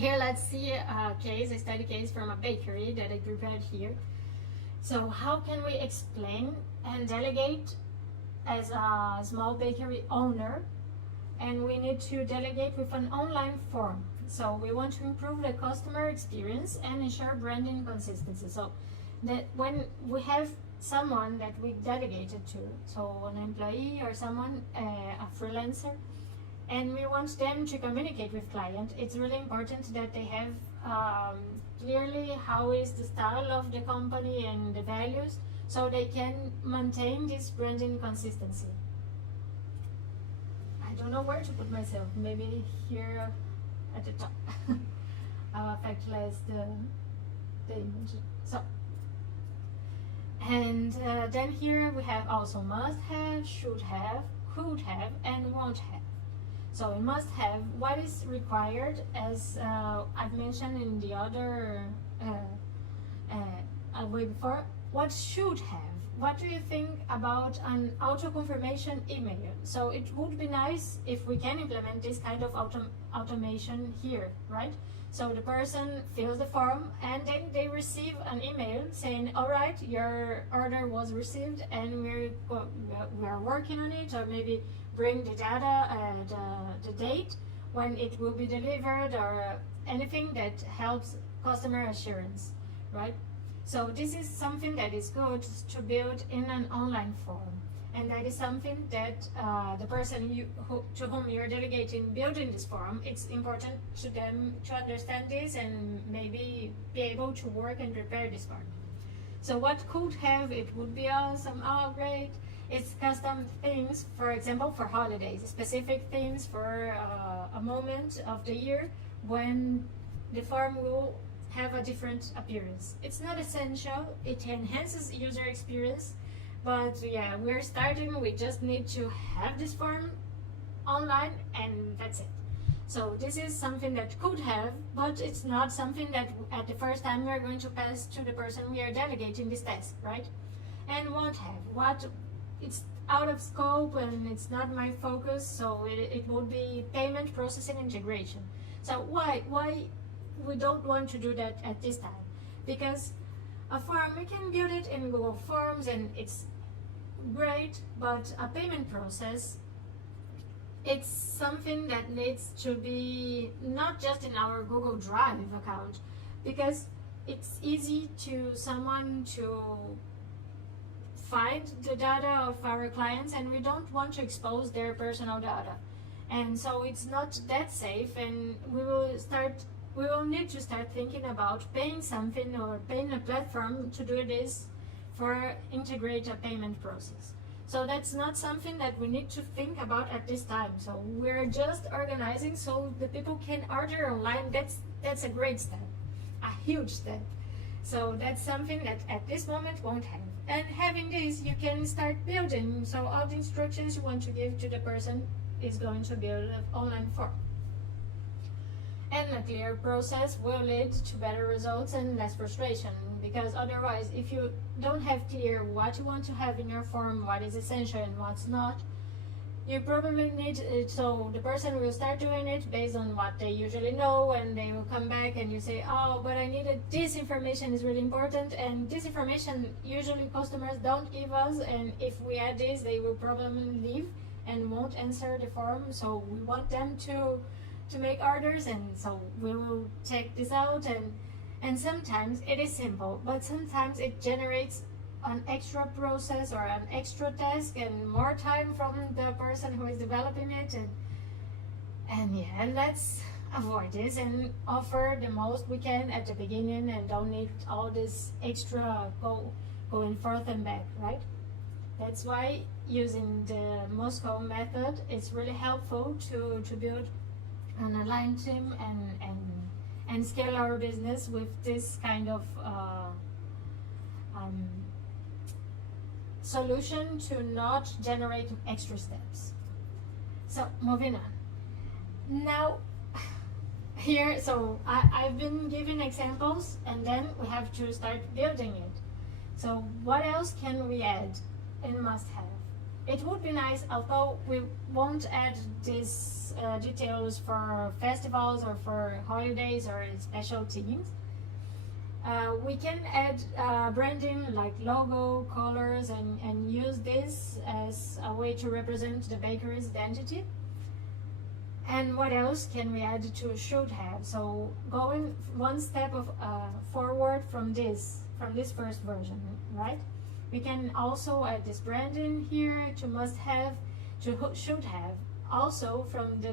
Here, let's see a study case from a bakery that I prepared here. So how can we explain and delegate as a small bakery owner, and we need to delegate with an online form. So we want to improve the customer experience and ensure branding consistency. So that when we have someone that we delegated to, so an employee or someone, a freelancer, and we want them to communicate with client, it's really important that they have clearly how is the style of the company and the values, so they can maintain this branding consistency. I don't know where to put myself, maybe here at the top. I'll affect less the image. So, and then here we have also must have, should have, could have, and won't have. So we must have what is required, as I've mentioned in the other way before. What should have? What do you think about an auto confirmation email? So it would be nice if we can implement this kind of automation here, right? So the person fills the form and then they receive an email saying, all right, your order was received and we're working on it, or maybe bring the data and the date when it will be delivered, or anything that helps customer assurance, right? So this is something that is good to build in an online form, and that is something that the person to whom you're delegating building this form, it's important to them to understand this and maybe be able to work and prepare this form. So what could have, it would be awesome, oh great, it's custom things, for example, for holidays, specific things for a moment of the year when the form will have a different appearance. It's not essential, it enhances user experience, but yeah, we're starting, we just need to have this form online and that's it. So this is something that could have, but it's not something that at the first time we are going to pass to the person we are delegating this task, right? And won't have, what it's out of scope and it's not my focus, so it would be payment processing integration. So why we don't want to do that at this time? Because a form, we can build it in Google Forms and it's great, but a payment process, it's something that needs to be not just in our Google Drive account, because it's easy to someone to find the data of our clients and we don't want to expose their personal data, and so it's not that safe, and we will need to start thinking about paying something or paying a platform to do this for integrate a payment process. So that's not something that we need to think about at this time. So we're just organizing so the people can order online. That's a great step, a huge step. So that's something that at this moment won't have. And having this, you can start building. So all the instructions you want to give to the person is going to build an online form. And a clear process will lead to better results and less frustration, because otherwise, if you don't have clear what you want to have in your form, what is essential and what's not, you probably need it, so the person will start doing it based on what they usually know, and they will come back and you say, oh, but I needed this information is really important, and this information usually customers don't give us, and if we add this, they will probably leave and won't answer the form. So we want them to make orders, and so we will take this out, and sometimes it is simple, but sometimes it generates an extra process or an extra task and more time from the person who is developing it, and yeah, and let's avoid this and offer the most we can at the beginning and don't need all this extra going forth and back, right? That's why using the MoSCoW method is really helpful to build an aligned team and scale our business with this kind of solution to not generate extra steps. So moving on. Now here, so I've been giving examples and then we have to start building it. So what else can we add in must have? it would be nice, although we won't add these details for festivals or for holidays or special themes. We can add branding like logo, colors, and use this as a way to represent the bakery's identity. And what else can we add to should have? So going one step forward from this first version, right? We can also add this branding here to must have, to should have. Also from the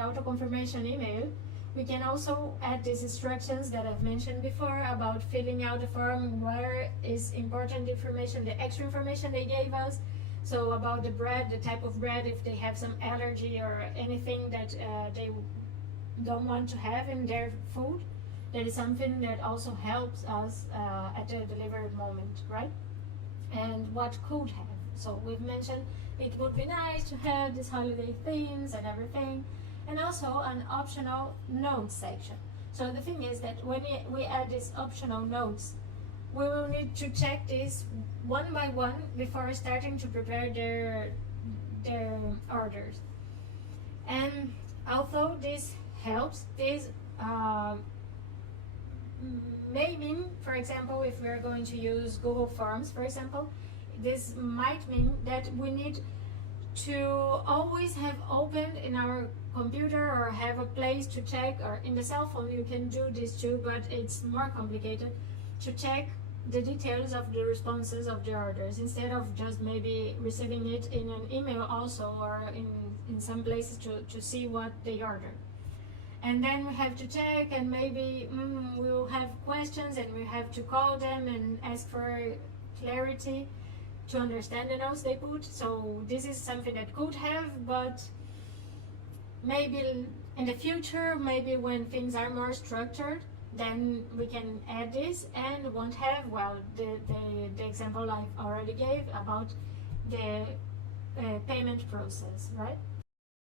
auto confirmation email, we can also add these instructions that I've mentioned before about filling out the form, where is important information, the extra information they gave us. So about the bread, the type of bread, if they have some allergy or anything that they don't want to have in their food, that is something that also helps us at the delivery moment, right? And what could have. So we've mentioned it would be nice to have these holiday themes and everything, and also an optional notes section. So the thing is that when we add these optional notes, we will need to check this one by one before starting to prepare their orders. And although this helps, this may mean, for example, if we're going to use Google Forms, for example, this might mean that we need to always have opened in our computer or have a place to check, or in the cell phone you can do this too, but it's more complicated to check the details of the responses of the orders instead of just maybe receiving it in an email also, or in some places to see what they ordered. And then we have to check, and maybe we will have questions and we have to call them and ask for clarity to understand the notes they put. So this is something that could have, but maybe in the future, maybe when things are more structured, then we can add this, and won't have, well, the example I already gave about the payment process, right?